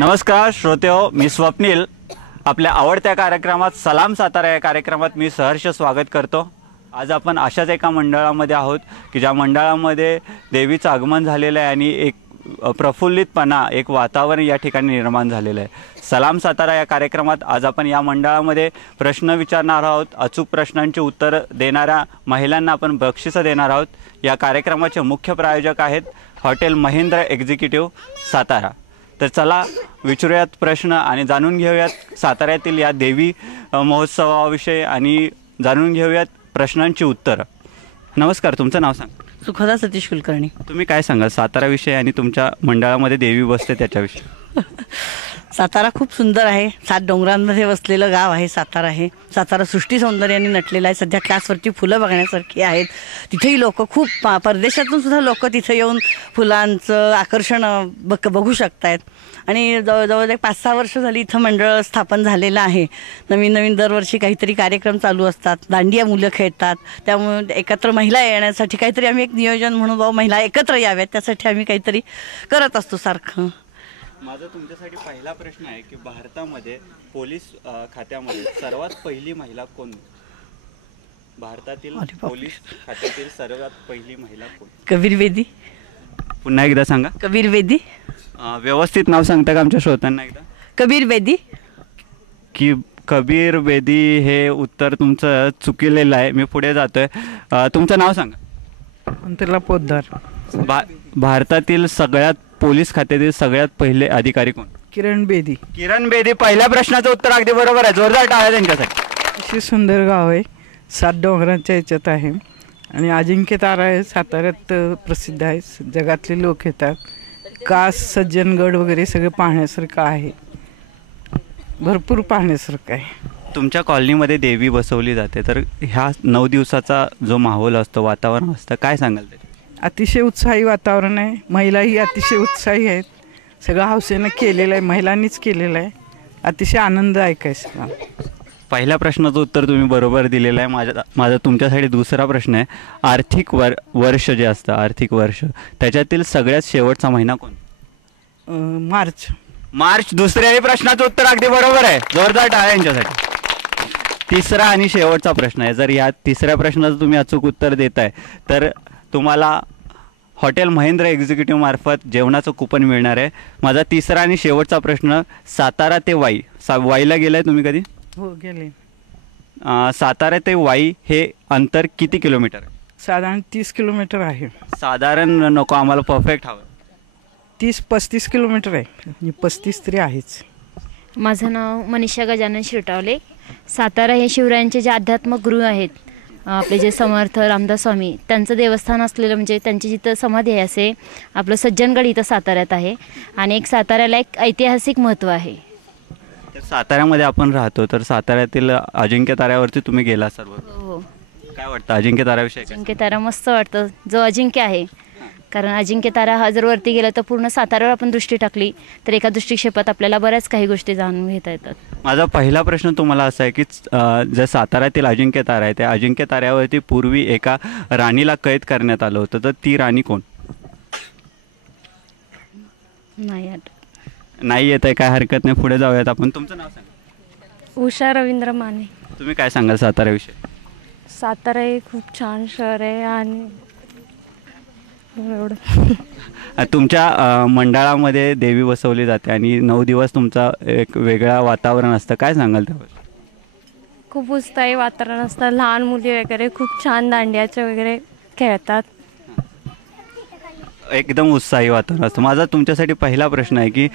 नमस्कार श्रोतेहो, मी स्वप्नील. आपल्या आवडत्या कार्यक्रमात सलाम सातारा या कार्यक्रमात मी सहर्ष स्वागत करतो. आज आपण अशाच एका मंडळामध्ये आहोत की ज्या मंडळामध्ये देवीचं आगमन झालेलं आहे आणि एक प्रफुल्लितपणा, एक वातावरण या ठिकाणी निर्माण झालेलं आहे. सलाम सातारा या कार्यक्रमात आज आपण या मंडळामध्ये प्रश्न विचारणार आहोत. अचूक प्रश्नांची उत्तर देणाऱ्या महिलांना आपण बक्षिसं देणार आहोत. या कार्यक्रमाचे मुख्य प्रायोजक आहेत हॉटेल महेंद्र एक्झिक्युटिव्ह सातारा. तर चला विचारूयात प्रश्न आणि जाणून घेऊयात साताऱ्यातील या देवी महोत्सवाविषयी आणि जाणून घेऊयात प्रश्नांची उत्तरं. नमस्कार, तुमचं नाव सांग. सुखदा सतीश कुलकर्णी. तुम्ही काय सांगाल साताराविषयी आणि तुमच्या मंडळामध्ये देवी बसते त्याच्याविषयी? सातारा खूप सुंदर आहे. 7 डोंगरांमध्ये वसलेलं गाव आहे सातारा. हे सातारा सृष्टी सौंदर्याने नटलेलं आहे. सध्या क्लासवरची फुलं बघण्यासारखी आहेत. तिथेही लोक खूप परदेशातून सुद्धा लोक तिथे येऊन फुलांचं आकर्षण बघू शकत आहेत. आणि जवळजवळ 5-6 वर्ष झाली इथं मंडळ स्थापन झालेलं आहे. नवीन नवीन दरवर्षी काहीतरी कार्यक्रम चालू असतात. दांडिया मुलं खेळतात. त्यामुळे एकत्र महिला येण्यासाठी काहीतरी आम्ही एक नियोजन म्हणून बाबा महिला एकत्र याव्यात त्यासाठी आम्ही काहीतरी करत असतो सारखं. माझा तुमच्यासाठी पहिला प्रश्न आहे की भारतामध्ये पोलीस खात्यामध्ये सर्वात पहिली महिला कोण? भारतातील पोलीस खात्यातील सर्वात पहिली महिला कोण? कबीर बेदी. पुन्हा एकदा सांगा. कबीर बेदी. व्यवस्थित नाव सांगता का आमच्या श्रोत्यांना एकदा? कबीर बेदी. की कबीर बेदी हे उत्तर तुमचं चुकलेलं आहे. मी पुढे जातोय. तुमचं नाव सांगा. अंतरला पोद्दार. भारतातील सगळ्यात पोलीस खात्यातील सगळ्यात पहिले अधिकारी कोण? किरण बेदी. किरण बेदी. पहिल्या प्रश्नाचं उत्तर अगदी बरोबर आहे. जोरदार टाळ्या त्यांच्यासाठी. अशी सुंदर गाव आहे. 7 डोंगरांच्या ह्याच्यात आहे आणि अजिंक्य तारा आहे. साताऱ्यात प्रसिद्ध आहे. जगातले लोक येतात. कास, सज्जनगड वगैरे सगळं पाहण्यासारखं आहे. भरपूर पाहण्यासारखं आहे. तुमच्या कॉलनीमध्ये देवी बसवली जाते, तर ह्या 9 दिवसाचा जो माहोल असतो, वातावरण असतं, काय सांगाल ते? अतिशय उत्साही वातावरण आहे. महिलाही अतिशय उत्साही आहेत. सगळं हौसेनं केलेलं आहे. महिलांनीच केलेलं आहे. अतिशय आनंद ऐकायचा. पहिल्या प्रश्नाचं उत्तर तुम्ही बरोबर दिलेलं आहे. माझा तुमच्यासाठी दुसरा प्रश्न आहे. आर्थिक वर्ष जे असतं, आर्थिक वर्ष, त्याच्यातील सगळ्यात शेवटचा महिना कोण? मार्च. मार्च. दुसऱ्याही प्रश्नाचं उत्तर अगदी बरोबर आहे. जोरदार टाळ्या यांच्यासाठी. तिसरा आणि शेवटचा प्रश्न आहे. जर या तिसऱ्या प्रश्नाचं तुम्ही अचूक उत्तर देताय तर तुम्हाला हॉटेल महेंद्र एक्झिक्युटिव्ह मार्फत जेवणाचं कुपन मिळणार आहे. माझा तिसरा आणि शेवटचा प्रश्न, सातारा ते वाई, वाईला गेलाय तुम्ही कधी? हो, गेले. सातारा ते वाई हे अंतर किती किलोमीटर आहे? साधारण 30 किलोमीटर आहे. साधारण नको, आम्हाला परफेक्ट हवं. 30-35 किलोमीटर आहे. 35 तरी आहेच. माझं नाव मनीषा गजानन शिरटावले. सातारा हे शिवरायांचे जे आध्यात्मिक गुरु आहेत, आपले जे समर्थ रामदास स्वामी, त्यांचं देवस्थान असलेलं, म्हणजे त्यांची जिथं समाधी आहे, असे आपलं सज्जनगड इथं साताऱ्यात आहे. आणि एक साताऱ्याला एक ऐतिहासिक महत्त्व आहे. तर साताऱ्यामध्ये आपण राहतो, तर साताऱ्यातील अजिंक्य ताऱ्यावरती तुम्ही गेला सर्व. हो. काय वाटतं अजिंक्य ताऱ्याविषयी? अजिंक्य तारा मस्त वाटतं. जो अजिंक्य आहे, कारण अजिंक्य तारा हा जर वरती गेला तर पूर्ण साताऱ्यावर आपण दृष्टी टाकली तर एका दृष्टिक्षेपात आपल्याला बऱ्याच काही गोष्टी जाणून घेता येतात. माझा पहिला प्रश्न तुम्हाला असा आहे की जर साताऱ्यातील अजिंक्य तारा आहे, त्या अजिंक्य ताऱ्यावरती पूर्वी एका राणीला कैद करण्यात आलं होतं, तर ती राणी कोण? नाही येत आहे, काय हरकत नाही, पुढे जाऊयात आपण. तुमचं नाव सांगा. उषा रवींद्र माने. तुम्ही काय सांगाल साताऱ्याविषयी? सातारा हे खूप छान शहर आहे आणि एवढं. तुमच्या मंडळामध्ये देवी बसवली जाते आणि 9 दिवस तुमचा एक वेगळा वातावरण असतं, काय सांगाल त्यावर? खूप उत्साही वातावरण असतं. लहान मुली वगैरे खूप छान दांडियाचे वगैरे खेळतात. एकदम उत्साही वातावरण असतं. माझा तुमच्यासाठी पहिला प्रश्न आहे की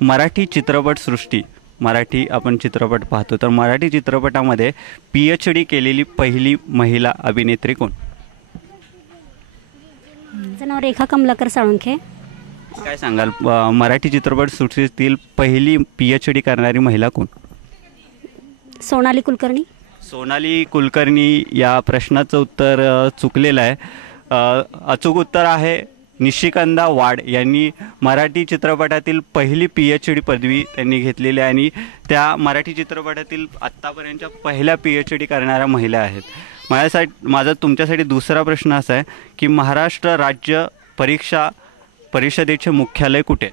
मराठी चित्रपटसृष्टी, मराठी आपण चित्रपट पाहतो, तर मराठी चित्रपटामध्ये PhD केलेली पहिली महिला अभिनेत्री कोण? माझं नाव रेखा कमलाकर साळुंखे. काय सांगाल मराठी चित्रपटसृष्टीतील पहिली PhD करणारी महिला कोण? सोनाली कुलकर्णी. सोनाली कुलकर्णी. या प्रश्नाचं उत्तर चुकलेलं आहे. अचूक उत्तर आहे निशिकंदा वाड यांनी मराठी चित्रपटातील पहिली PhD पदवी त्यांनी घेतलेली आहे आणि त्या मराठी चित्रपटातील आत्तापर्यंतच्या पहिल्या PhD करणाऱ्या महिला आहेत. माझा तुमच्यासाठी दुसरा प्रश्न असा आहे की महाराष्ट्र राज्य परीक्षा परिषदेचे मुख्यालय कुठे?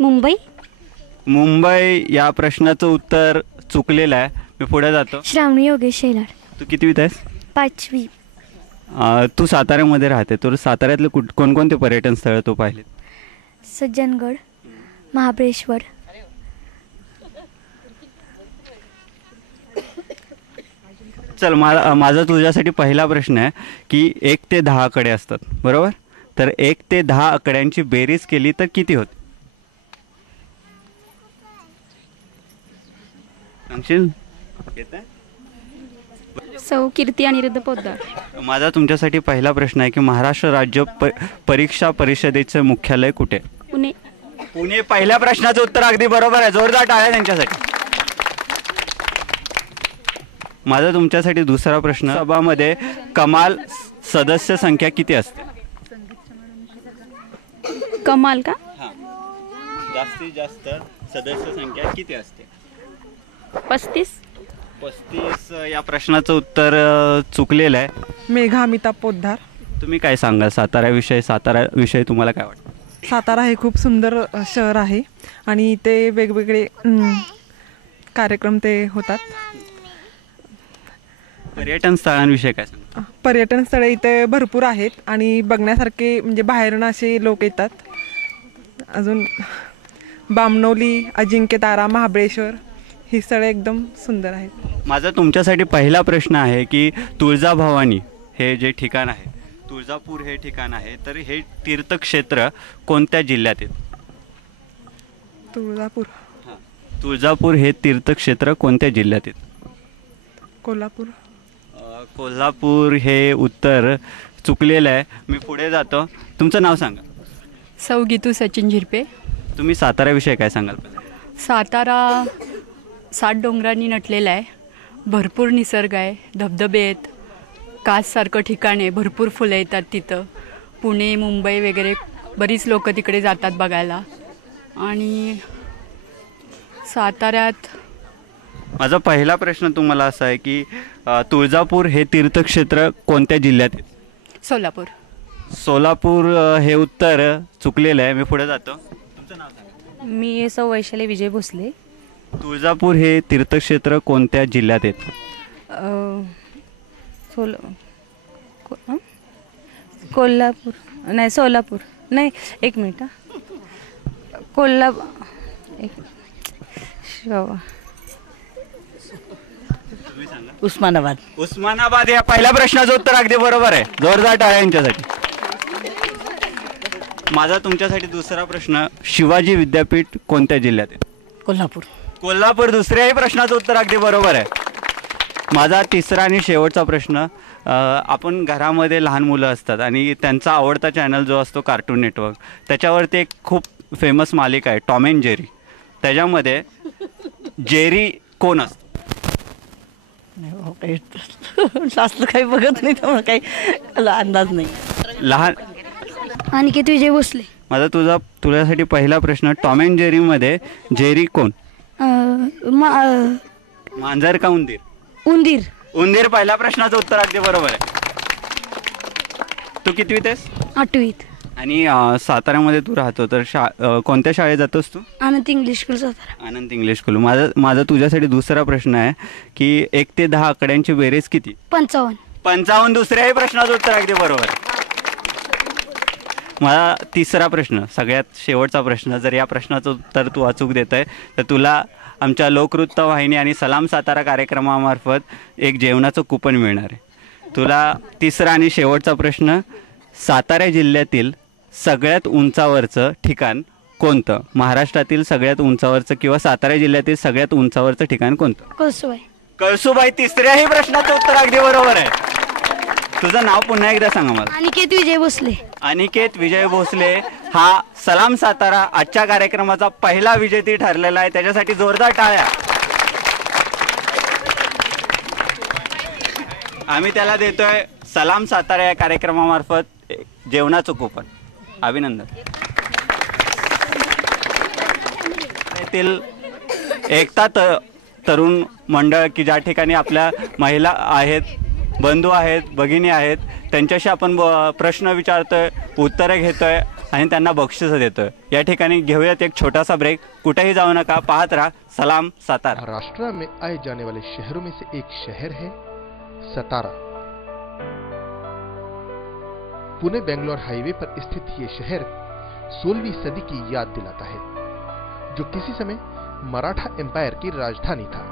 मुंबई. मुंबई या प्रश्नाचं उत्तर चुकलेलं आहे. मी पुढे जातो. श्रावणी योगेश शेलार. तू कितवीत आहेस? 5वी. तू साताऱ्यामध्ये राहते, तर साताऱ्यातले कोणकोणते पर्यटन स्थळं तू पाहिलेत? सज्जनगड, महाबळेश्वर. चल, माझा तुझ्यासाठी पहिला प्रश्न आहे की 1 ते 10 आकडे असतात, बरोबर? तर 1 ते 10 आकड्यांची बेरीज केली तर किती होते? सांगशील? सौ कीर्ती अनिरुद्ध पोद्दार. माझा तुमच्यासाठी पहिला प्रश्न आहे की महाराष्ट्र राज्य परीक्षा परिषदेचं मुख्यालय कुठे? पुणे. पुणे. पहिल्या प्रश्नाचं उत्तर अगदी बरोबर आहे. जोरदार टाळ्या त्यांच्यासाठी. माझा तुमच्यासाठी दुसरा प्रश्न, सभामध्ये कमाल सदस्य संख्या किती असते? कमाल का? जास्तीत जास्त सदस्य संख्या किती असते? 35. 35 या प्रश्नाचं उत्तर चुकलेलं आहे. मेघा अमिताभ पोद्दार. तुम्ही काय सांगाल साताराविषयी तुम्हाला काय वाटतं? सातारा हे खूप सुंदर शहर आहे आणि ते वेगवेगळे कार्यक्रम ते होतात. पर्यटन स्थळांविषयी काय सांगा? पर्यटन स्थळे इथे भरपूर आहेत आणि बघण्यासारखे म्हणजे बाहेरून असे लोक येतात. अजून बामणोली, अजिंक्यतारा, महाबळेश्वर ही स्थळे एकदम सुंदर आहेत. माझा तुमच्यासाठी पहिला प्रश्न आहे की तुळजाभवानी हे जे ठिकाण आहे, तुळजापूर हे ठिकाण आहे, तर हे तीर्थक्षेत्र कोणत्या जिल्ह्यात येतं? तुळजापूर. तुळजापूर हे तीर्थक्षेत्र कोणत्या जिल्ह्यात येतं? कोल्हापूर. कोल्हापूर हे उत्तर चुकलेलं आहे. मी पुढे जातो. तुमचं नाव सांगा. सौ गीतू सचिन झिरपे. तुम्ही साताऱ्याविषयी काय सांगाल? सातारा 7 डोंगरांनी नटलेला आहे. भरपूर निसर्ग आहे, धबधबे आहेत, काससारखं ठिकाण आहे, भरपूर फुलं येतात तिथं. पुणे, मुंबई वगैरे बरीच लोक तिकडे जातात बघायला. आणि साताऱ्यात माझा पहिला प्रश्न तुम्हाला असा आहे की तुळजापूर हे तीर्थक्षेत्र कोणत्या जिल्ह्यात आहे? सोलापूर. सोलापूर हे उत्तर चुकलेलं आहे. मी पुढे जातो. तुमचं नाव सांगा. मी सौ वैशाली विजय भोसले. तुळजापूर हे तीर्थक्षेत्र कोणत्या जिल्ह्यात येतं? कोल्हापूर नाही, सोलापूर नाही. एक मिनिट. उस्मानाबाद. उस्मानाबाद या पहिल्या प्रश्नाचं उत्तर अगदी बरोबर आहे. जोरदार टाळ्या यांच्यासाठी. माझा तुमच्यासाठी दुसरा प्रश्न, शिवाजी विद्यापीठ कोणत्या जिल्ह्यात आहे? कोल्हापूर. कोल्हापूर. दुसऱ्याही प्रश्नाचं उत्तर अगदी बरोबर आहे. माझा तिसरा आणि शेवटचा प्रश्न, आपण घरामध्ये लहान मुलं असतात आणि त्यांचा आवडता चॅनल जो असतो कार्टून नेटवर्क, त्याच्यावरती एक खूप फेमस मालिका आहे टॉम अँड जेरी. त्याच्यामध्ये जेरी कोण असतो? जास्त काही बघत नाही त्यामुळे काही अंदाज नाही. लहान. अनिकेत विजय भोसले. माझा तुझ्यासाठी पहिला प्रश्न, टॉम अँड जेरीमध्ये जेरी कोण? मांजर का उंदीर? उंदीर. उंदीर. पहिल्या प्रश्नाचं उत्तर अगदी बरोबर आहे. तू कितवीत आहेस? 8वीत. आणि साताऱ्यामध्ये तू राहतो, तर कोणत्या शाळेत जातोस तू? आनंद इंग्लिश स्कूल सातारा. आनंद इंग्लिश स्कूल. माझा तुझ्यासाठी दुसरा प्रश्न आहे की 1 ते 10 आकड्यांची बेरीज किती? 55. 55. दुसऱ्याही प्रश्नाचं उत्तर अगदी बरोबर आहे. माझा तिसरा प्रश्न, सगळ्यात शेवटचा प्रश्न, जर या प्रश्नाचं उत्तर तू अचूक देत आहे तर तुला आमच्या लोकवृत्त वाहिनी आणि सलाम सातारा कार्यक्रमामार्फत एक जेवणाचं कुपन मिळणार आहे. तुला तिसरा आणि शेवटचा प्रश्न, सातारा जिल्ह्यातील सगळ्यात उंचावरचं ठिकाण कोणतं? महाराष्ट्रातील सगळ्यात उंचावरचं किंवा सातारा जिल्ह्यातील सगळ्यात उंचावरचं ठिकाण कोणतं? कळसुबाई. कळसुबाई. तिसऱ्याही प्रश्नाचं उत्तर अगदी बरोबर आहे. तुझं नाव पुन्हा एकदा सांगा मला. अनिकेत विजय भोसले. अनिकेत विजय भोसले हा सलाम सातारा आजच्या कार्यक्रमाचा पहिला विजेती ठरलेला आहे. त्याच्यासाठी जोरदार टाळ्या. आम्ही त्याला देतोय सलाम सातारा या कार्यक्रमामार्फत जेवणाचं कुपन. अभिनंदन. येथील एकता तरुण मंडळ की ज्या ठिकाणी आपल्या महिला आहेत, बंधू आहेत, भगिनी आहेत, त्यांच्याशी आपण प्रश्न विचारतोय, उत्तरं घेतोय आणि त्यांना बक्षिसं देतोय. या ठिकाणी घेऊयात एक छोटासा ब्रेक. कुठेही जाऊ नका, पाहत राहा सलाम सातारा. महाराष्ट्र में आए जाने वाले शहरों में से एक शहर है सतारा. पुणे बेंगलोर हाईवे पर स्थित ये शहर 16वीं सदी की याद दिलाता है, जो किसी समय मराठा एम्पायर की राजधानी था.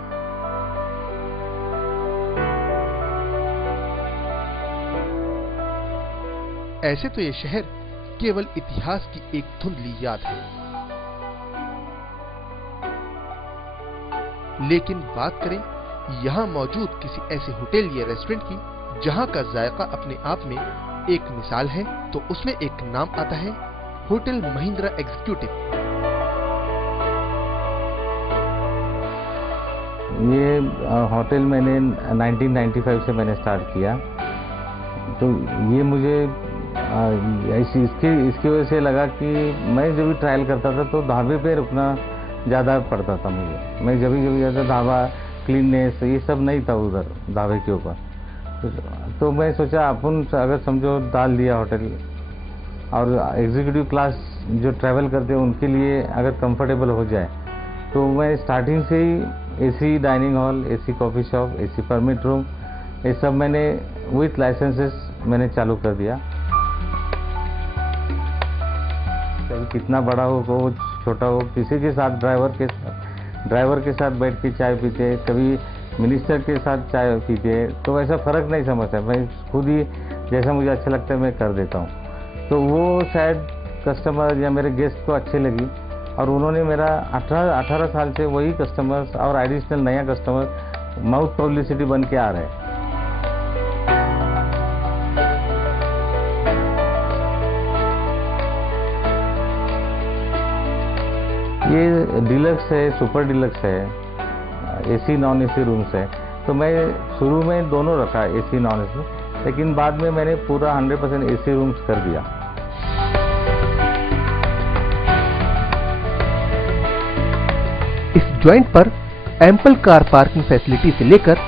ऐसे तो ये शहर केवल इतिहास की एक धुंधली याद है, लेकिन बात करें यहां मौजूद किसी ऐसे होटल या रेस्टोरेंट की जहां का जायका अपने आप में एक मिसाल है, तो उसमें एक नाम आता है होटल महिंद्रा एग्जीक्यूटिव. ये होटल मैंने 1995 से मैंने स्टार्ट किया. तो ये मुझे इसकी वजह से लगा कि मैं जब भी ट्रायल करता था तो ढाबे पे रुकना ज़्यादा पड़ता था मुझे. मैं जब भी जाता ढाबा, क्लीननेस ये सब नहीं था उधर ढाबे के ऊपर. तो मैं सोचा अपन अगर समझो डाल दिया होटल, और एग्जीक्यूटिव क्लास जो ट्रैवल करते हैं उनके लिए अगर कंफर्टेबल हो जाए, तो मैं स्टार्टिंग से ही AC dining hall, AC coffee shop, AC permit room, ये सब मैंने विथ लाइसेंसेस मैंने चालू कर दिया. कितना बड़ा हो छोटा हो, किसी के साथ ड्राइवर के साथ बैठ के चाय पीते, कभी मिनिस्टर के साथ चाय पीते, तो ऐसा फ़र्क नहीं समझता. मैं खुद ही जैसा मुझे अच्छा लगता है मैं कर देता हूँ. तो वो शायद कस्टमर या मेरे गेस्ट को अच्छे लगी, और उन्होंने मेरा 18 साल से वही कस्टमर्स और एडिशनल नया कस्टमर माउथ पब्लिसिटी बन के आ रहे हैं. ये डिलक्स है, सुपर डिलक्स है, एसी नॉन एसी रूम्स है. तो मैं शुरू में दोनों रखा, एसी नॉन एसी, लेकिन बाद में मैंने पूरा 100% एसी रूम्स कर दिया. इस जॉइंट पर एम्पल कार पार्किंग फैसिलिटी से लेकर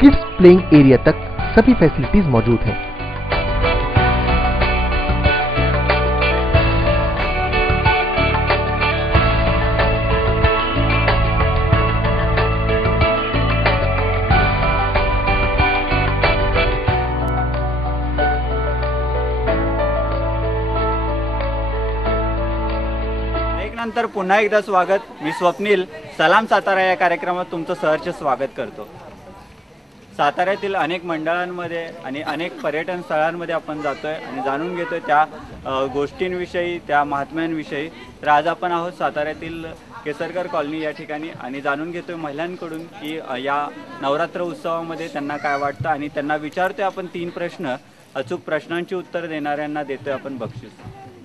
किड्स प्लेइंग एरिया तक सभी फैसिलिटीज मौजूद हैं. नंतर पुन्हा एकदा स्वागत. मी स्वप्नील सलाम सातारा या कार्यक्रमात तुमचं सहर्ष स्वागत करतो. साताऱ्यातील अनेक मंडळांमध्ये आणि अनेक पर्यटन स्थळांमध्ये आपण जातोय आणि जाणून घेतोय त्या गोष्टींविषयी, त्या महात्म्यांविषयी. तर आज आपण आहोत साताऱ्यातील केसरकर कॉलनी या ठिकाणी आणि जाणून घेतोय महिलांकडून की या नवरात्र उत्सवामध्ये त्यांना काय वाटतं, आणि त्यांना विचारतोय आपण 3 प्रश्न. अचूक प्रश्नांची उत्तर देणाऱ्यांना देतोय आपण बक्षीस.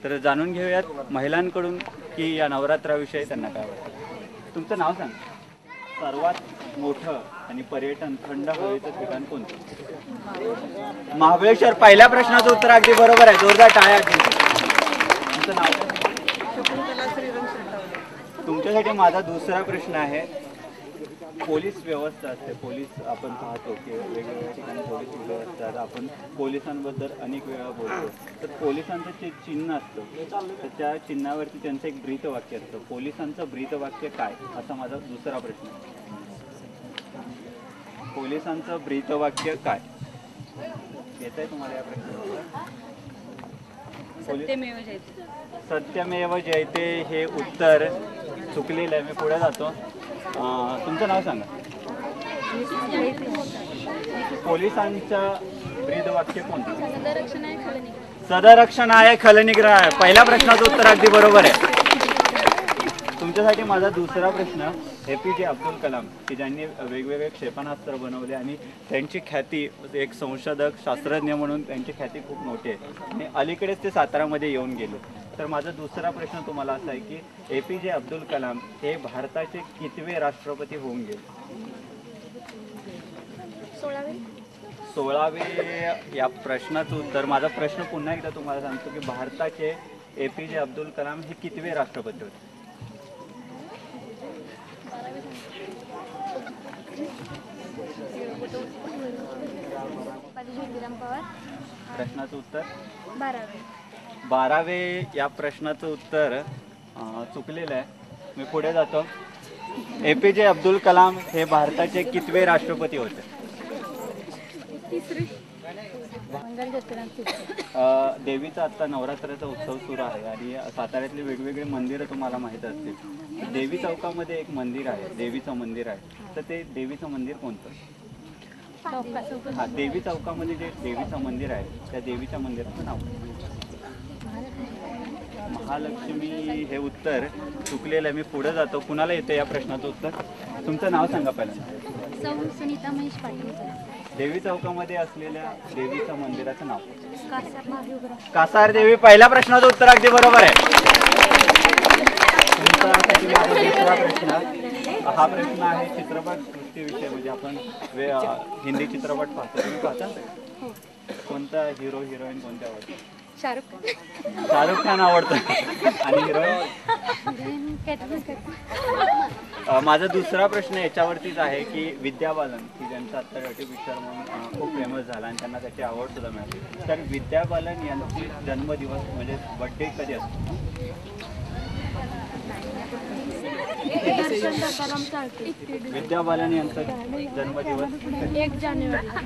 तर जाणून घेऊयात महिलांकडून की या नवरात्राविषयी त्यांना काय वाटतं. तुमचं नाव सांग. सर्वात मोठं आणि पर्यटन थंड हवेचं ठिकाण कोणतं? महाबळेश्वर. पहिल्या प्रश्नाचं उत्तर अगदी बरोबर आहे. जोरदार टाळ्या. तुमचं नाव? तुमच्यासाठी माझा दुसरा प्रश्न आहे. पोलीस व्यवस्था असते, पोलीस आपण पाहतो की वेगवेगळ्या ठिकाणी पोलीस व्यवस्था, आपण पोलिसांबद्दल अनेक वेळा बोलतो. तर पोलिसांचं जे चिन्ह असतं तर त्या चिन्हावरती त्यांचं एक ब्रीतवाक्य असतं. पोलिसांचं ब्रीतवाक्य काय, असा माझा दुसरा प्रश्न आहे. पोलिसांचं ब्रीतवाक्य काय येत आहे तुम्हाला या प्रश्नाला? सत्यमेव जयते हे उत्तर चुकलेलं आहे. मी पुढे जातो. तुमचं नाव सांगा. पोलिसांचं ब्रीदवाक्य कोणतं? सदरक्षणाय खलनिग्रह. पहिल्या प्रश्नाचं उत्तर अगदी बरोबर आहे. तुमच्यासाठी माझा दुसरा प्रश्न. APJ अब्दुल कलाम की ज्यांनी वेगवेगळे क्षेपणास्त्र बनवले आणि त्यांची ख्याती, एक संशोधक शास्त्रज्ञ म्हणून त्यांची ख्याती खूप मोठी आहे आणि अलीकडेच ते सातारामध्ये येऊन गेले. तर माझा दुसरा प्रश्न तुम्हाला असा आहे की APJ अब्दुल कलाम हे भारताचे कितवे राष्ट्रपती होऊन गेले? 16वे या प्रश्नाचं उत्तर. माझा प्रश्न पुन्हा एकदा तुम्हाला सांगतो की भारताचे APJ अब्दुल कलाम हे कितवे राष्ट्रपती होते? ज्योती ज्योतिराम पवार. प्रश्नाचं उत्तर 12वे. 12वे या प्रश्नाचं उत्तर चुकलेलं आहे. मी पुढे जातो. APJ अब्दुल कलाम हे भारताचे कितवे राष्ट्रपती होते? 3रे. मंगल ज्योतिराम तिसरे. देवीचा आता नवरात्राचा उत्सव सुरू आहे आणि साताऱ्यातली वेगवेगळी मंदिरं तुम्हाला माहीत असतील. देवी चौकामध्ये एक मंदिर आहे, देवीचं मंदिर आहे. तर ते देवीचं मंदिर कोणतं? हा, देवी चौकामध्ये जे देवीचं मंदिर आहे त्या देवीच्या मंदिराचं नाव महालक्ष्मी. हे उत्तर चुकलेलं आहे. मी पुढे जातो. कुणाला येतं या प्रश्नाचं उत्तर? तुमचं नाव सांगा पहिल्यांदा. सौ सुनीता महेश पाटील. देवी चौकामध्ये असलेल्या देवीच्या मंदिराचं नाव? कासार. कासार देवी. पहिल्या प्रश्नाचं उत्तर अगदी बरोबर आहे. तुमच्यासाठी माझा दुसरा प्रश्न. हा प्रश्न आहे चित्रपट सृष्टीविषयी. म्हणजे आपण हिंदी चित्रपट पाहतो. तुम्ही पाहता? कोणता हिरो हिरोईन कोणत्या आवडतो? शाहरुख खान आवडतो. आणि हिरोईन? माझा दुसरा प्रश्न याच्यावरतीच आहे की विद्या बालन की ज्यांचा आत्ता डर्टी पिक्चर म्हणून खूप फेमस झाला आणि त्यांना त्याची आवड सुद्धा मिळाली. तर विद्या बालन यांची जन्मदिवस म्हणजे बर्थडे कधी असतो? विद्या बालन यांचा जन्मदिवस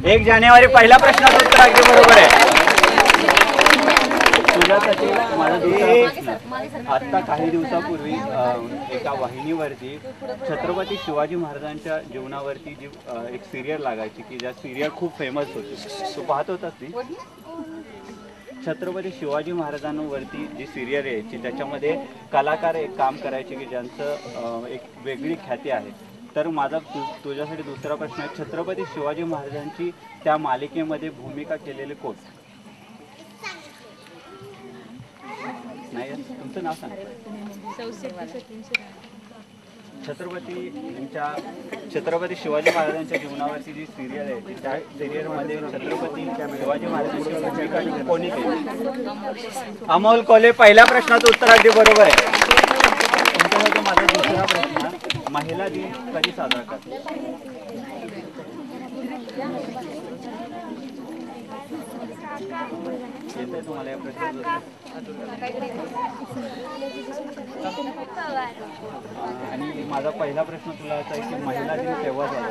1 जानेवारी. पहिल्या प्रश्नाचं उत्तर अगदी बरोबर आहे. तुझ्यासाठी माझा दुसरा प्रश्न. आत्ता काही दिवसापूर्वी एका वाहिनीवरती छत्रपती शिवाजी महाराजांच्या जीवनावरती जी एक सिरियल लागायची की ज्या सिरियल खूप फेमस होती. तू पाहत होतास ती? छत्रपती शिवाजी महाराजांवरती जी सिरियल यायची त्याच्यामध्ये कलाकार एक काम करायचे की ज्यांचं एक वेगळी ख्याती आहे. तर माझा तुझ्यासाठी दुसरा प्रश्न आहे. छत्रपती शिवाजी महाराजांची त्या मालिकेमध्ये भूमिका केलेले कोण? नाही, तुमचं नाव सांगा. छत्रपती शिवाजी महाराजांच्या जीवनावरची जी सिरियल आहे त्या सिरियलमध्ये छत्रपती शिवाजी महाराजांची भूमिका कोणी केली? अमोल कोल्हे. पहिल्या प्रश्नाचं उत्तर अगदी बरोबर आहे. तुमच्यासाठी माझा दुसरा प्रश्न. महिला दिन कधी साजरा करतात? येतंय तुम्हाला या प्रश्नाचं? आणि माझा पहिला प्रश्न तुला असा आहे की महिला दिन केव्हा झाला?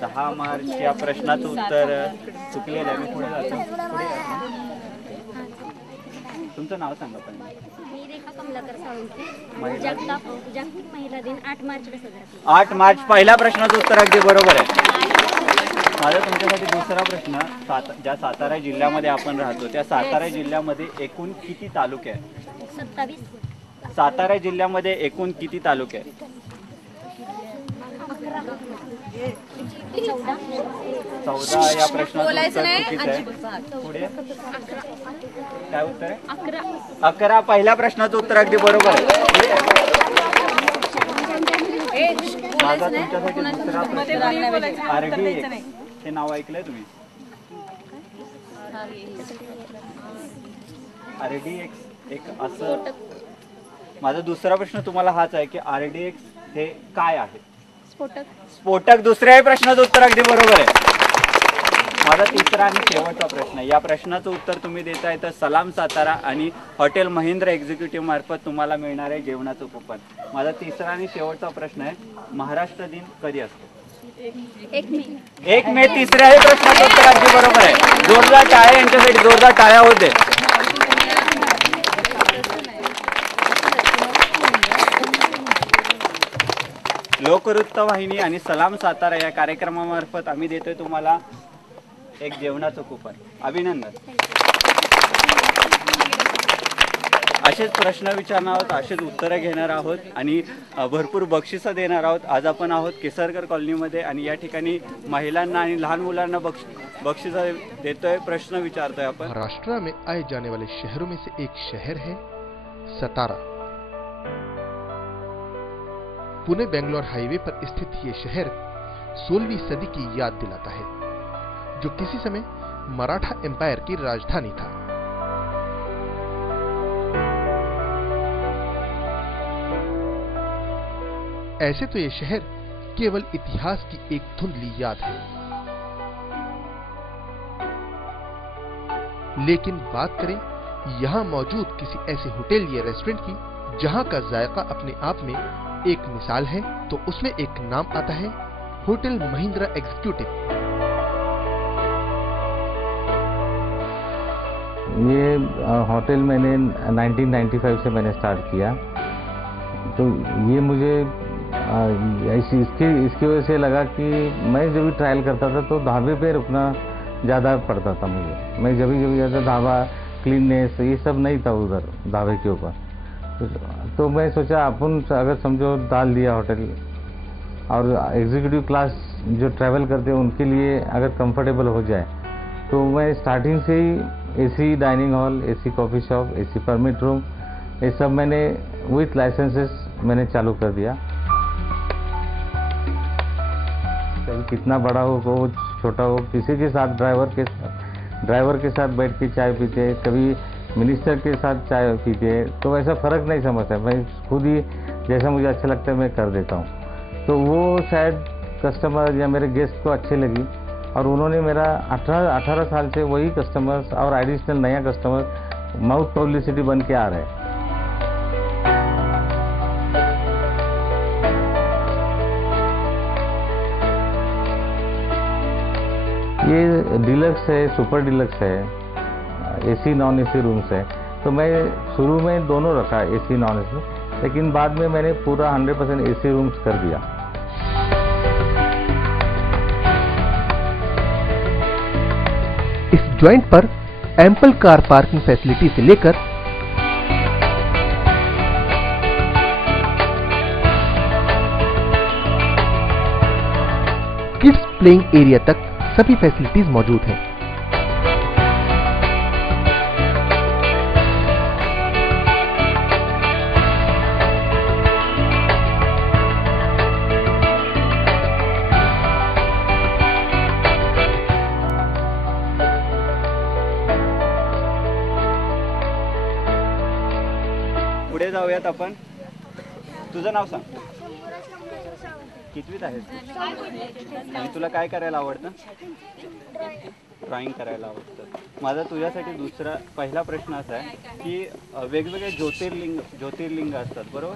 10 मार्च. या प्रश्नाचं उत्तर चुकलेलं आहे. मी पुढे जातो. तुमचं नाव सांगा पण. मी रेखा कमलाकर साळुंखे. जागतिक महिला दिन 8 मार्चला साजरा केला. 8 मार्च. पहिल्या प्रश्नाचं उत्तर अगदी बरोबर आहे. माझा तुमच्यासाठी दुसरा प्रश्न. ज्या सातारा जिल्ह्यामध्ये आपण राहतो त्या सातारा जिल्ह्यामध्ये एकूण किती तालुके आहेत? 27. सातारा जिल्ह्यामध्ये एकूण किती तालुके आहेत? 14. या प्रश्नाचं उत्तर चुकीचं आहे. पुढे काय उत्तर आहे? 11. पहिल्या प्रश्नाचं उत्तर अगदी बरोबर आहे. माझा तुमच्यासाठी दुसरा प्रश्न. RDX हे नाव ऐकलंय तुम्ही? RDX एक असं. माझा दुसरा प्रश्न तुम्हाला हाच आहे की RDX हे काय आहे? स्फोटक. दुसऱ्याही प्रश्नाचं उत्तर अगदी बरोबर आहे. माझा तिसरा आणि शेवटचा प्रश्न. या प्रश्नाचं उत्तर तुम्ही देताय तर सलाम सातारा आणि हॉटेल महिंद्र एक्झिक्युटिव्ह मार्फत तुम्हाला मिळणार आहे जेवणाचं कुपन. माझा तिसरा आणि शेवटचा प्रश्न आहे. महाराष्ट्र दिन कधी असतो? 1 मे. तिसऱ्याही प्रश्नाचं उत्तर अगदी बरोबर आहे. जोरदार टाळ्या यांच्यासाठी. जोरदार टाळ्या होते. लोकवृत्तवाहिनी आणि सलाम सातारा या कार्यक्रमामार्फत आम्ही देतोय तुम्हाला एक जेवणाचं कुपन. अभिनंदन. असेच प्रश्न विचारणार आहोत, असेच उत्तरं घेणार आहोत आणि भरपूर बक्षिसं देणार आहोत. आज आपण आहोत केसरकर कॉलनीमध्ये आणि या ठिकाणी महिलांना आणि लहान मुलांना बक्षिसं देतोय, प्रश्न विचारतोय आपण. महाराष्ट्र में आए जाने वाले शहरों में से एक शहर है सतारा. पुणे बेंगलोर हाईवे पर स्थित ये शहर 16वीं सदी की याद दिलाता है, जो किसी समय मराठा एम्पायर की राजधानी था. ऐसे तो ये शहर केवल इतिहास की एक धुंधली याद है, लेकिन बात करें यहाँ मौजूद किसी ऐसे होटल या रेस्टोरेंट की जहाँ का जायका अपने आप में एक मिसाल है, तो उसमें एक नाम आता है होटल महिंद्रा एग्जीक्यूटिव। ये होटल मैंने 1995 से मैंने स्टार्ट किया, तो ये मुझे इसकी वजह से लगा कि मैं जब भी ट्रायल करता था तो ढाबे पे रुकना ज़्यादा पड़ता था मुझे। मैं जब भी जाता ढाबा क्लीननेस ये सब नहीं था उधर ढाबे के ऊपर, तो मैं सोचा अपन अगर समझो डाल दिया होटल, और एग्जीक्यूटिव क्लास जो ट्रैवल करते हैं उनके लिए अगर कंफर्टेबल हो जाए, तो मैं स्टार्टिंग से ही AC dining hall, AC coffee shop, AC permit room, ये सब मैंने विथ लाइसेंसेस मैंने चालू कर दिया। कभी कितना बड़ा हो छोटा हो, किसी के साथ ड्राइवर के साथ बैठ के चाय पीते, कभी मिनिस्टर के साथ चाय पीते, तो ऐसा फ़र्क नहीं समझता, मैं खुद ही जैसा मुझे अच्छा लगता है मैं कर देता हूँ। तो वो शायद कस्टमर या मेरे गेस्ट को अच्छे लगी, और उन्होंने मेरा 18 साल से वही कस्टमर्स और एडिशनल नया कस्टमर माउथ पब्लिसिटी बन के आ रहे हैं। ये डिलक्स है, सुपर डिलक्स है, एसी नॉन एसी रूम्स है। तो मैं शुरू में दोनों रखा, एसी नॉन एसी, लेकिन बाद में मैंने पूरा 100% एसी रूम्स कर दिया। इस जॉइंट पर एम्पल कार पार्किंग फैसिलिटी से लेकर किड्स प्लेइंग एरिया तक सभी फैसिलिटीज मौजूद हैं। पुढे जाऊयात आपण। तुझं नाव सांग, कितवीत आहेस तू? आणि तुला काय करायला आवडतं? ड्रॉइंग करायला आवडतं। माझा तुझ्यासाठी पहिला प्रश्न असा आहे की वेगवेगळे ज्योतिर्लिंग असतात, बरोबर?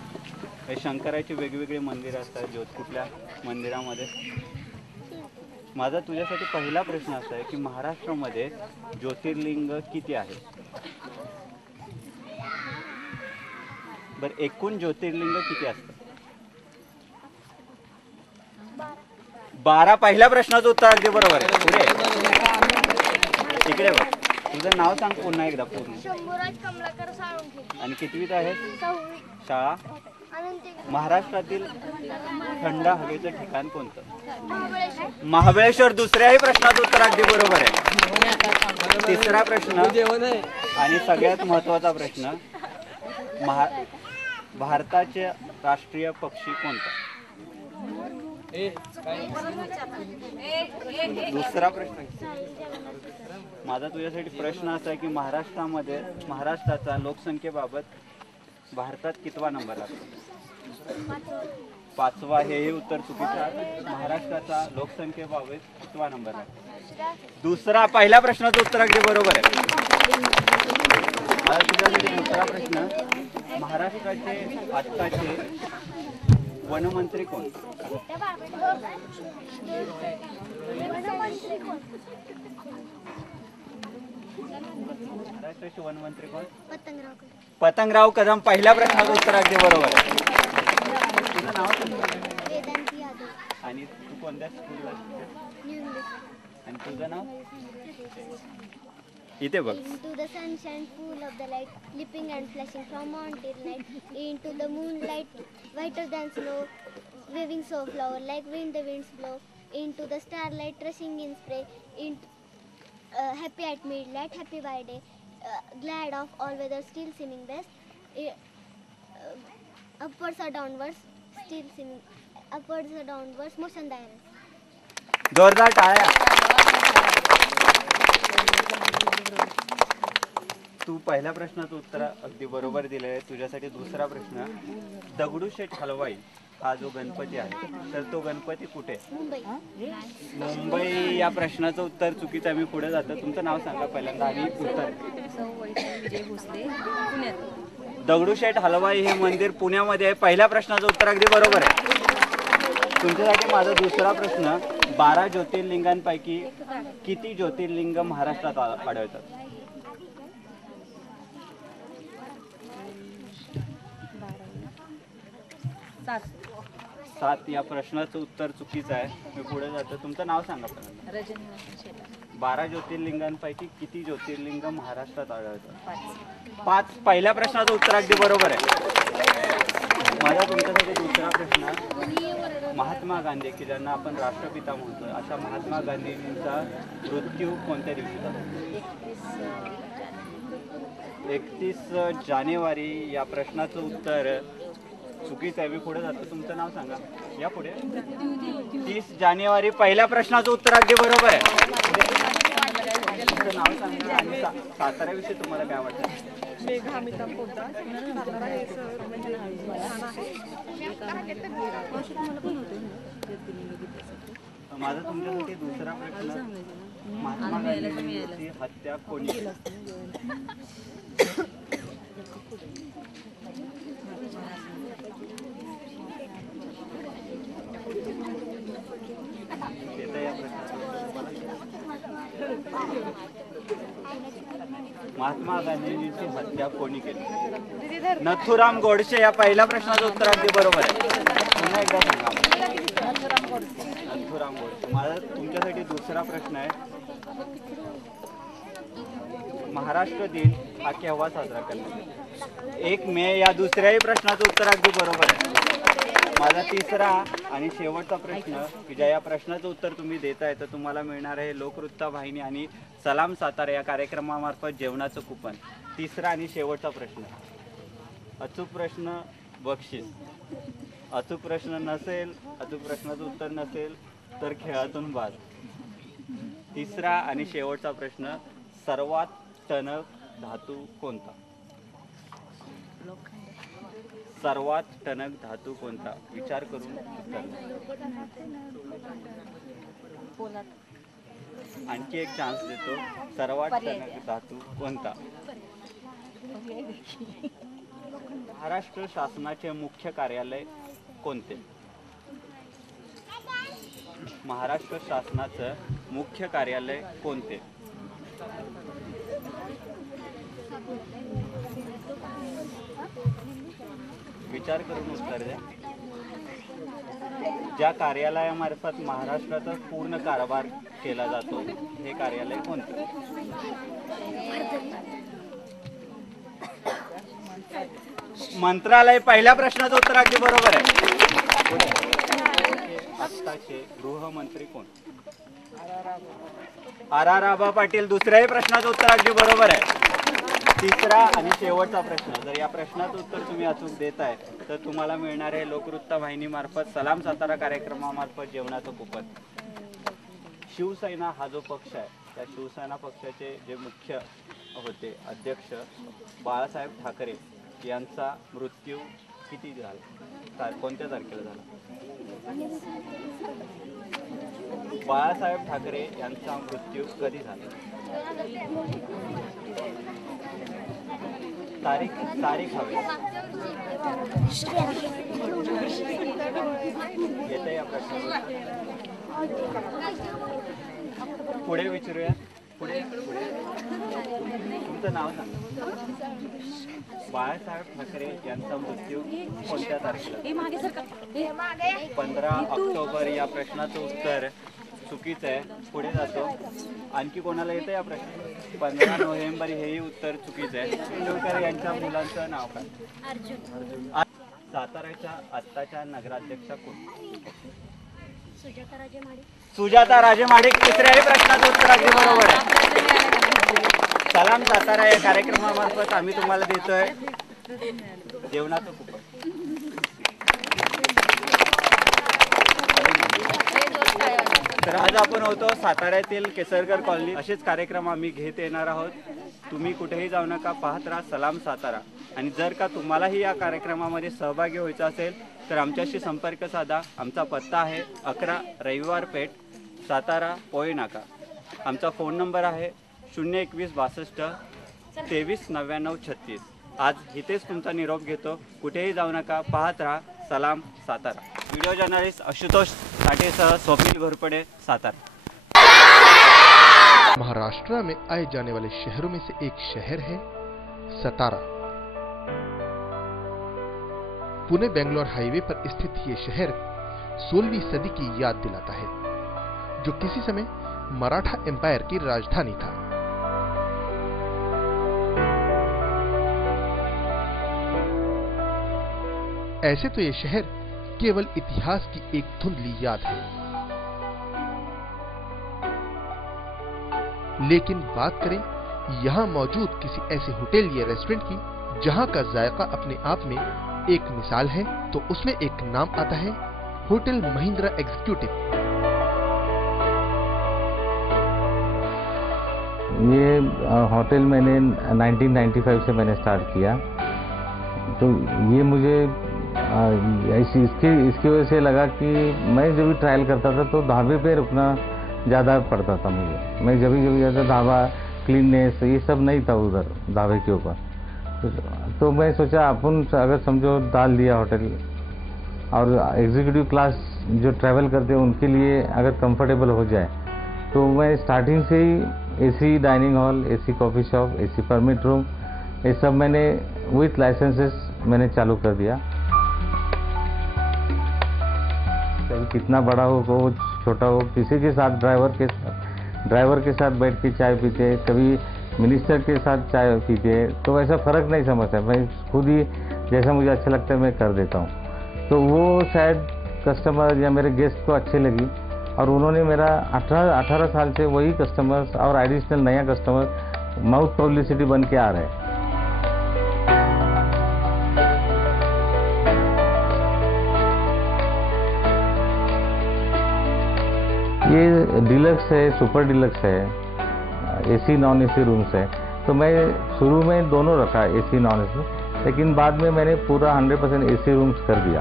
हे शंकराची वेगवेगळे मंदिरं असतात, कुठल्या मंदिरामध्ये। माझा तुझ्यासाठी पहिला प्रश्न असा आहे की महाराष्ट्रामध्ये ज्योतिर्लिंग किती आहेत? बरं, एकूण ज्योतिर्लिंग किती असतात? 12। पहिल्या प्रश्नाचं उत्तर अगदी बरोबर आहे। पुढे इकडे बघ, तुझं नाव सांग पुन्हा एकदा पूर्ण। शंभूराज कमलाकर साळुंखे। आणि कितवीत आहेस? 6वी शाळा? महाराष्ट्रातील थंड हवेचं ठिकाण कोणतं? महाबळेश्वर। महाबळेश्वर। दुसऱ्याही प्रश्नाचं उत्तर अगदी बरोबर आहे। तिसरा प्रश्न आणि सगळ्यात महत्त्वाचा प्रश्न, भारताचे राष्ट्रीय पक्षी कोणता? दुसरा प्रश्न। माझा तुझ्यासाठी प्रश्न असा आहे की महाराष्ट्राचा लोकसंख्येबाबत भारतात कितवा नंबर लागतो? 5वा। हेही उत्तर चुकीचं आहे। महाराष्ट्राचा लोकसंख्येबाबत कितवा नंबर आहे? दुसरा। पहिल्या प्रश्नाचं उत्तर अगदी बरोबर आहे। माझा तुझ्यासाठी दुसरा प्रश्न, महाराष्ट्राचे आत्ताचे वनमंत्री कोण? महाराष्ट्राचे वनमंत्री कोण? पतंगराव कदम। पहिल्या प्रश्नाचं उत्तर अगदी बरोबर आहे। तुझं नाव वेदांती यादव। आणि तू कोणत्या स्कूलला शिकतेस? आणि तुझं नाव? इथे बघ। Into the sunshine full of the light, leaping and flashing from mountain night, into the moonlight whiter than snow, waving so flower like wind the winds blow, into the starlight rushing in spray, into happy at midnight, happy by day, glad of all weather, still seeming best, upwards or downwards, still seeming upwards or downwards, motion direct। जोरदार टाळ्या। तू पहिल्या प्रश्नाचं उत्तर अगदी बरोबर दिलंय। तुझ्यासाठी दुसरा प्रश्न, दगडूशेठ हलवाई हा जो गणपती आहे तर तो गणपती कुठे? मुंबई. मुंबई या प्रश्नाचं उत्तर चुकीचं आहे. मी पुढे जातो. तुमचं नाव सांगा पहिल्यांदा आणि उत्तर. विजय भोसले पुण्यात. दगडूशेठ हलवाई हे मंदिर पुण्यामध्ये आहे. पहिल्या प्रश्नाचं उत्तर अगदी बरोबर आहे. तुमच्यासाठी माझा दुसरा प्रश्न, 12 ज्योतिर्लिंगांपैकी किती ज्योतिर्लिंग महाराष्ट्रात आढळतात? 7 या प्रश्नाचं उत्तर चुकीचं आहे. मी पुढे जातो. तुमचं नाव सांगा पहिल्यांदा. 12 ज्योतिर्लिंगांपैकी किती ज्योतिर्लिंग महाराष्ट्रात आढळतात? 5. पहिल्या प्रश्नाचं उत्तर अगदी बरोबर आहे. माझा तुमच्यासाठी दुसरा प्रश्न, महात्मा गांधी की ज्यांना आपण राष्ट्रपिता म्हणतो, अशा महात्मा गांधींचा मृत्यू कोणत्या दिवशी झाला? 31 जानेवारी या प्रश्नाचं उत्तर चुकीचं आहे. मी पुढे जातो. तुमचं नाव सांगा. या पुढे. 30 जानेवारी पहिल्या प्रश्नाचं उत्तर अगदी बरोबर आहे. तुमचं नाव सांगा आणि साताऱ्याविषयी तुम्हाला काय वाटतं? मेघा अमिताभ पोद्दार. सातारा हे म्हणजे छान आहे. माझा तुमच्यासाठी दुसरा प्रश्न, महात्मा गांधींची हत्या कोणी केली? महात्मा गांधींची हत्या कोणी केली? नथुराम गोडसे या पहिल्या प्रश्नाचं उत्तर अगदी बरोबर आहे. पुन्हा एकदा सांगा. नथुराम गोडसे. माझा तुमच्यासाठी दुसरा प्रश्न आहे, महाराष्ट्र दिन हा केव्हा साजरा करण्यात? 1 मे या दुसऱ्याही प्रश्नाचं उत्तर अगदी बरोबर आहे. माझा तिसरा आणि शेवटचा प्रश्न, की ज्या या प्रश्नाचं उत्तर तुम्ही देताय तर तुम्हाला मिळणार आहे लोकवृत्त वाहिनी आणि सलाम सातारा या कार्यक्रमामार्फत जेवणाचं कुपन. तिसरा आणि शेवटचा प्रश्न, अचूक प्रश्न बक्षीस, अचूक प्रश्न नसेल, अचूक प्रश्नाचं उत्तर नसेल तर खेळातून बाद. तिसरा आणि शेवटचा प्रश्न, सर्वात टणक धातू कोणता? सर्वात टणक धातू कोणता? विचार करून उत्तर. आणखी एक चान्स देतो. सर्वात टणक धातू कोणता? महाराष्ट्र शासनाचे मुख्य कार्यालय कोणते? महाराष्ट्र शासनाचं मुख्य कार्यालय कोणते? विचार करून उत्तर द्या. ज्या कार्यालयामार्फत महाराष्ट्राचा पूर्ण कारभार केला जातो हे कार्यालय कोणतं? मंत्रालय. पहिल्या प्रश्नाचं उत्तर अगदी बरोबर आहे. आत्ताचे गृहमंत्री कोण? आर आबा पाटील. दुसऱ्याही प्रश्नाचं उत्तर अगदी बरोबर आहे. तिसरा आणि शेवटचा प्रश्न, जर या प्रश्नाचं उत्तर तुम्ही अचूक देताय तर तुम्हाला मिळणार आहे लोकवृत्त वाहिनीमार्फत सलाम सातारा कार्यक्रमामार्फत जेवणाचं कुपन. शिवसेना हा जो पक्ष आहे त्या शिवसेना पक्षाचे जे मुख्य होते अध्यक्ष बाळासाहेब ठाकरे यांचा मृत्यू किती झाला? कोणत्या तारखेला झाला? बाळासाहेब ठाकरे यांचा मृत्यू कधी झाला? तारीख हवी. येते या प्रश्न. पुढे विचारूया. पुढे तुमचं नाव सांगा. बाळासाहेब ठाकरे यांचा मृत्यू कोणत्या तारखेला? 15 ऑक्टोबर या प्रश्नाचं उत्तर चुकीचं आहे. पुढे जातो. आणखी कोणाला येतं या प्रश्न? 15 नोव्हेंबर हेही उत्तर चुकीचं आहे. तेंडुलकर यांच्या मुलांचं नाव काय? अर्जुन. साताऱ्याच्या आत्ताच्या नगराध्यक्षा कोण? सुजाता राजे महाडिक. तिसऱ्याही प्रश्नाचं उत्तर अगदी बरोबर आहे. सलाम सातारा या कार्यक्रमामार्फत आम्ही तुम्हाला देतोय जेवणाचं कुपन. तर आज आपण होतो साताऱ्यातील केसरकर कॉलनी. असेच कार्यक्रम आम्ही घेत येणार आहोत. तुम्ही कुठेही जाऊ नका, पाहत राहा सलाम सातारा. आणि जर का तुम्हालाही या कार्यक्रमामध्ये सहभागी व्हायचं असेल तर आमच्याशी संपर्क साधा. आमचा पत्ता आहे 11 रविवार पेठ, सातारा पोळे नाका. आमचा फोन नंबर आहे 021 62 23 99 36. आज इथेच तुमचा निरोप घेतो. कुठेही जाऊ नका, पाहत राहा सलाम सातारा. व्हिडिओ जर्नलिस्ट आशुतोष साठेसह स्वप्नील घोरपडे, सातारा. महाराष्ट्र में आए जाने वाले शहरों में से एक शहर है सतारा। पुणे बेंगलोर हाईवे पर स्थित ये शहर 16वीं सदी की याद दिलाता है, जो किसी समय मराठा एम्पायर की राजधानी था। ऐसे तो ये शहर केवल इतिहास की एक धुंधली याद है, लेकिन बात करें यहाँ मौजूद किसी ऐसे होटल या रेस्टोरेंट की जहाँ का जायका अपने आप में एक मिसाल है, तो उसमें एक नाम आता है होटल महिंद्रा एग्जीक्यूटिव। ये होटल मैंने 1995 से मैंने स्टार्ट किया, तो ये मुझे इसकी वजह से लगा कि मैं जब भी ट्रायल करता था तो ढाबे पे रुकना ज़्यादा पड़ता था मुझे। मैं जब भी जाता ढाबा क्लीननेस ये सब नहीं था उधर ढाबे के ऊपर, तो मैं सोचा अपन अगर समझो डाल दिया होटल, और एग्जीक्यूटिव क्लास जो ट्रैवल करते हैं उनके लिए अगर कंफर्टेबल हो जाए, तो मैं स्टार्टिंग से ही AC dining hall, AC coffee shop, AC permit room, ये सब मैंने विथ लाइसेंसेस मैंने चालू कर दिया। कभी कितना बड़ा हो छोटा हो, किसी के साथ ड्राइवर के साथ बैठ के चाय पीते, कभी मिनिस्टर के साथ चाय पीते, तो ऐसा फ़र्क नहीं समझता। मैं खुद ही जैसा मुझे अच्छा लगता है मैं कर देता हूँ। तो वो शायद कस्टमर या मेरे गेस्ट को अच्छे लगी, और उन्होंने मेरा 18 साल से वही कस्टमर्स और एडिशनल नया कस्टमर माउथ पब्लिसिटी बन के आ रहे हैं। ये डिलक्स है, सुपर डिलक्स है, एसी नॉन एसी रूम्स है। तो मैं शुरू में दोनों रखा, एसी नॉन एसी, लेकिन बाद में मैंने पूरा 100% एसी रूम्स कर दिया।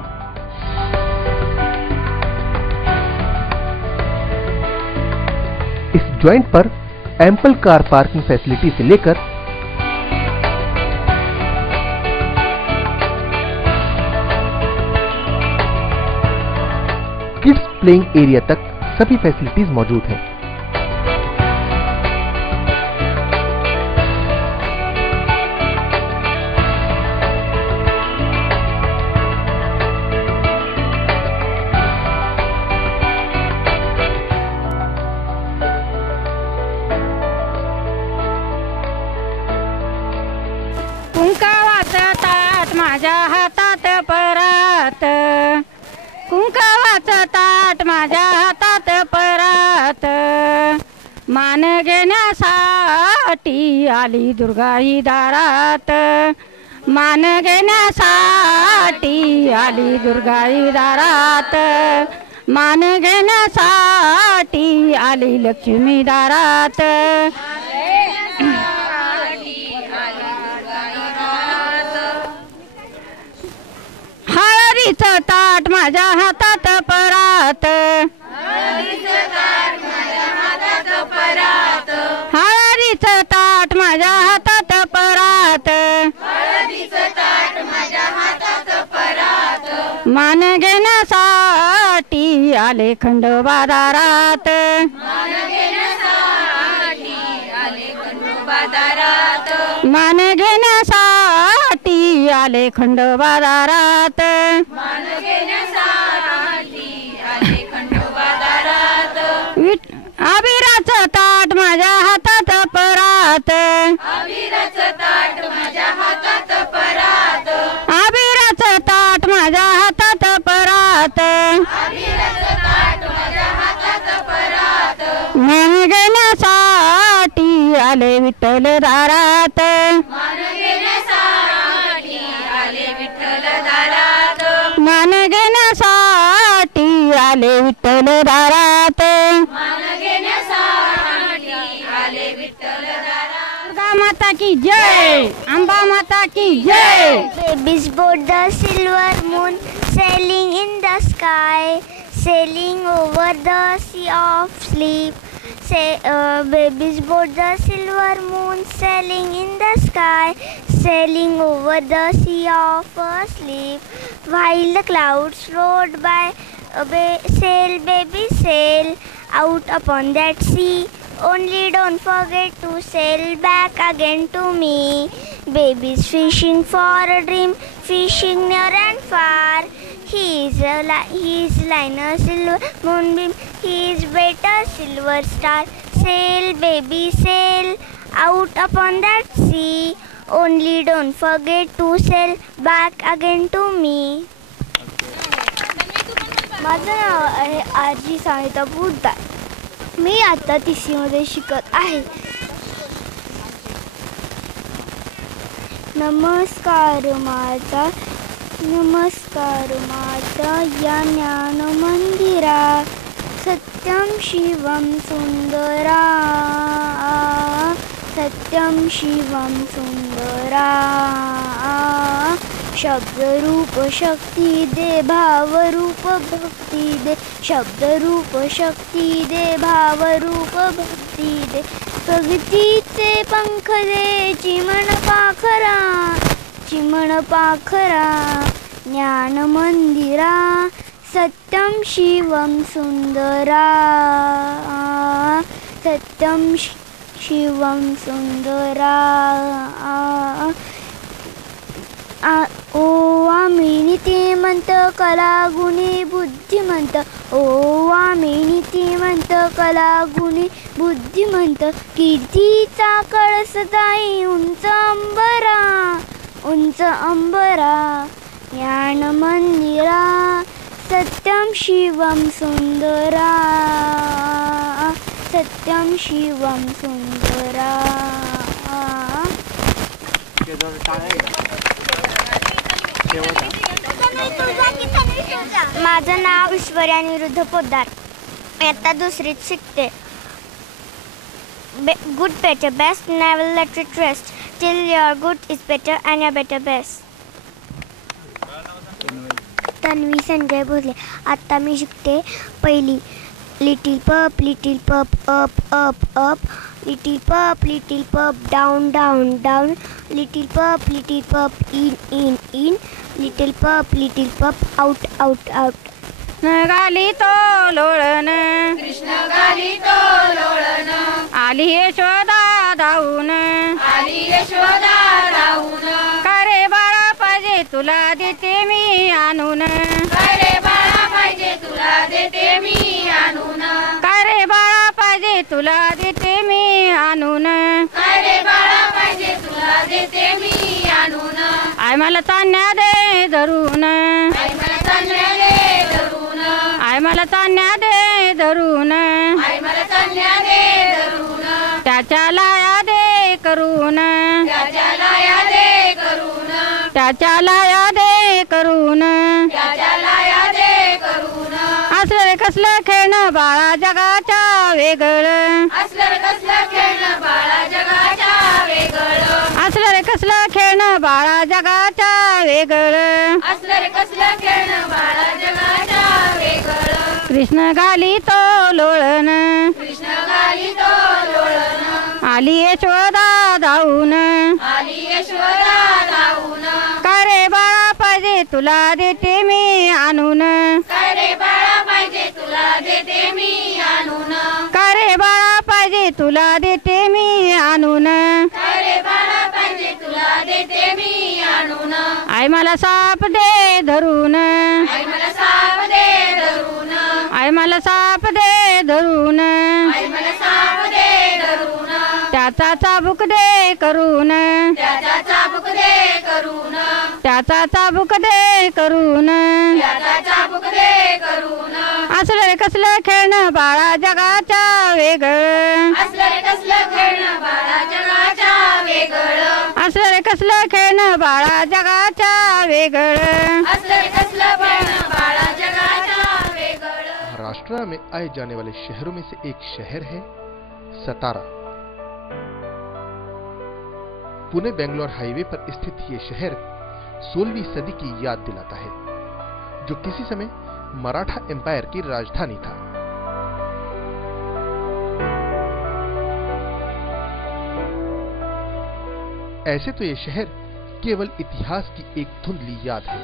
इस जॉइंट पर एम्पल कार पार्किंग फैसिलिटी से लेकर किड्स प्लेइंग एरिया तक सभी फैसिलिटीज मौजूद हैं। कुंकावाचं ताट माझ्या हातात परात, कुंकावाचं ताट माझ्या हातात परात, मान घेण्यासाठी आली दुर्गा ही दारात, मान घेण्यासाठी आली दुर्गा ही दारात, मान घेण्यासाठी आली लक्ष्मी दारात। हळदीचं ताट माझ्या हातात परात, हळदीचं ताट माझ्या हातात परात, हळदीचं ताट माझ्या हातात परात, हळदीचं ताट माझ्या हातात परात, मान घेण्यासाठी आले खंडोबा दारात, मान घेण्यासाठी आले खंडोबा दारात, मान घेण्यासाठी आले खंडोबा दारात, मान घेण्यासाठी आले खंडोबा दारात, अबिराचं ताट माझ्या हातात परात, अबिराचं ताट माझ्या हातात परात, अबिराचं ताट माझ्या हातात परात, अबिराचं ताट माझ्या हातात परात, मान घेण्यासाठी आले विठ्ठल दारात, मान घेण्यासाठी आले विठ्ठल दारात, मान घेण्यासाठी आले विठ्ठल दारात, मान घेण्यासाठी आले विठ्ठल दारात। माता की जय, अंबा माता की जय. Babies board the silver moon, sailing in the sky, sailing over the sea of sleep. Babies board the silver moon, sailing in the sky, sailing over the sea of sleep. While the clouds rolled by, sail, baby, sail out upon that sea. Only don't forget to sail back again to me. Baby's fishing for a dream, fishing near and far. He is line a silver moonbeam, he is bait a silver star. Sail, baby, sail out upon that sea. Only don't forget to sail back again to me. माझं नाव आहे आजी सानिता बुद्धार. मी आता तिसरीमध्ये शिकत आहे. नमस्कार माता, नमस्कार माता या ज्ञान मंदिरा. सत्यम शिवम सुंदरा, सत्यम शिवम सुंदरा. शब्द रूप शक्ती दे, भाव रूप भक्ती दे. शब्द रूप शक्ती दे, भाव रूप भक्ती दे. प्रगतीचे पंख दे, चिमण पाखरा, चिमण पाखरा. ज्ञान मंदिरा, सत्यम शिवम सुंदरा, सत्यम शिवम सुंदरा. ओवामी नीतिमंत, कलागुणी बुद्धिमंत. ओवामी नीतिमंत, कलागुणी बुद्धिमंत. कीर्तीचा कळसदाई, उंच अंबरा, उंच अंबरा. ज्ञान मंदिरा, सत्यम शिवम सुंदरा, सत्यम शिवम सुंदरा. माझं नाव ईश्वर्या अनिरुद्ध पोद्दार. आता दुसरीत शिकते. Good better best, never let it rest till your good is better and your better best. Tanvi Sanjay Bhosale. आता मी शिकते पहिली. Little pup up up up. Little pup down down down. Little pup in in in. Little pup out out out. Krishna गाली तो लोळण, कृष्ण गाली तो लोळण. आली यशोदा धावून, आली यशोदा धावून. करे बाळा पाहिजे तुला देते मी आणून. करे बाळा पाहिजे तुला देते मी आणून. करे बाळा पाहिजे तुला देते मी आणून. करे बाळा पाहिजे तुला देते मी आणून. आय मला तान्या दे धरून, आई मला तान्या दे धरून. आय मला तान्या दे धरून. आई मला तान्या दे धरून. त्याच्या लाया दे करून, त्याच्या लाया दे करून. त्याच्या लाया दे करून. त्याच्या लाया दे करून. असलं कसलं खेळणं बाळा जगाच्या वेगळं. असलं कसलं खेळणं बाळा जगाच्या वेगळं. असलं कसलं खेळणं बाळा जगाच्या वेगळं. असलं कसलं खेळणं बाळा जगाच्या वेगळं. कृष्ण गाली तो लोळण, कृष्ण गाली तो लोळण. आली यशोदा धावून, आली यशोदा धावून. करे बाळा पाहिजे तुला देते मी आणून. करे बाळा पाहिजे तुला देते मी आणून. करे बाळा पाहिजे तुला देते मी आणून. करे बाळा पाहिजे तुला देते मी आणून. आई मला साप दे धरून, आई मला साप दे धरून. आई मला साप दे धरून. आई मला साप दे धरून. त्याचा चाबूक दे करून, त्याचा चाबूक दे करून. त्याचा चाबूक दे करून. त्याचा चाबूक दे करून. असलं कसलं खेळणं बाळा जगाच्या वेगळं. असलं कसलं खेळणं बाळा जगाच्या वेगळं. असलं कसलं खेळणं बाळा जगाच्या वेगळं. असलं कसलं खेळणं बाळा जगाच्या वेगळं. महाराष्ट्र में आए जाने वाले शहरों में से एक शहर है सतारा. पुणे बेंगलोर हाईवे पर स्थित ये शहर 16वीं सदी की याद दिलाता है, जो किसी समय मराठा एम्पायर की राजधानी था। ऐसे तो ये शहर केवल इतिहास की एक धुंधली याद है,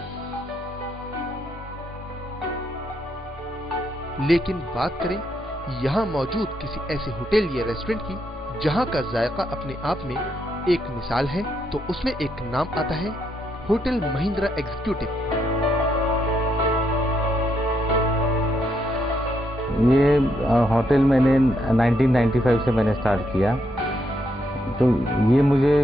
लेकिन बात करें यहाँ मौजूद किसी ऐसे होटल या रेस्टोरेंट की जहाँ का जायका अपने आप में एक मिसाल है, तो उसमें एक नाम आता है होटल महिंद्रा एग्जीक्यूटिव। ये होटल मैंने 1995 से मैंने स्टार्ट किया, तो ये मुझे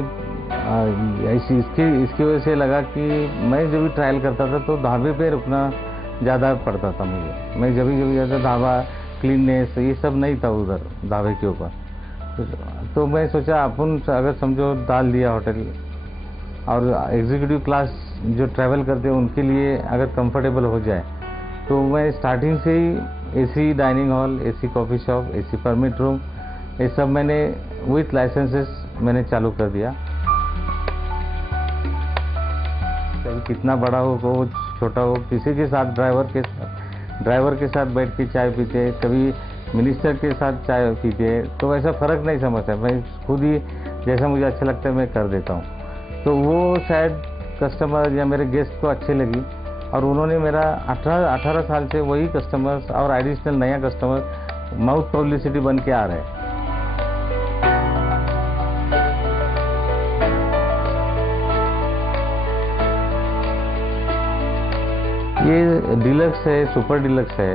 इसकी वजह से लगा कि मैं जब भी ट्रायल करता था तो ढाबे पे रुकना ज़्यादा पड़ता था मुझे। मैं जब भी जाता ढाबा क्लीननेस ये सब नहीं था उधर ढाबे के ऊपर, तो मैं सोचा अपन अगर समझो डाल दिया होटल, और एग्जीक्यूटिव क्लास जो ट्रैवल करते हैं उनके लिए अगर कंफर्टेबल हो जाए, तो मैं स्टार्टिंग से ही AC dining hall, AC coffee shop, AC permit room, ये सब मैंने विथ लाइसेंसेस मैंने चालू कर दिया। कभी कितना बड़ा हो छोटा हो, किसी के साथ ड्राइवर के साथ बैठ के चाय पीते, कभी मिनिस्टर के साथ चाय पीते, तो ऐसा फ़र्क नहीं समझता। मैं खुद ही जैसा मुझे अच्छा लगता है मैं कर देता हूँ। तो वो शायद कस्टमर या मेरे गेस्ट को अच्छे लगी, और उन्होंने मेरा 18 साल से वही कस्टमर्स और एडिशनल नया कस्टमर माउथ पब्लिसिटी बन के आ रहे हैं। ये डिलक्स है, सुपर डिलक्स है,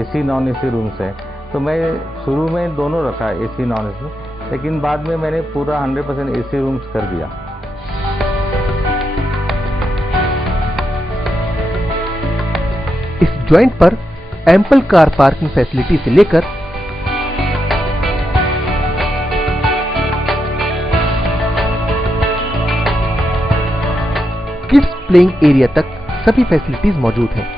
एसी नॉन एसी रूम्स है। तो मैं शुरू में दोनों रखा, एसी नॉन एसी, लेकिन बाद में मैंने पूरा 100% एसी रूम्स कर दिया। इस जॉइंट पर एम्पल कार पार्किंग फैसिलिटी से लेकर किड्स प्लेइंग एरिया तक सभी फैसिलिटीज मौजूद हैं।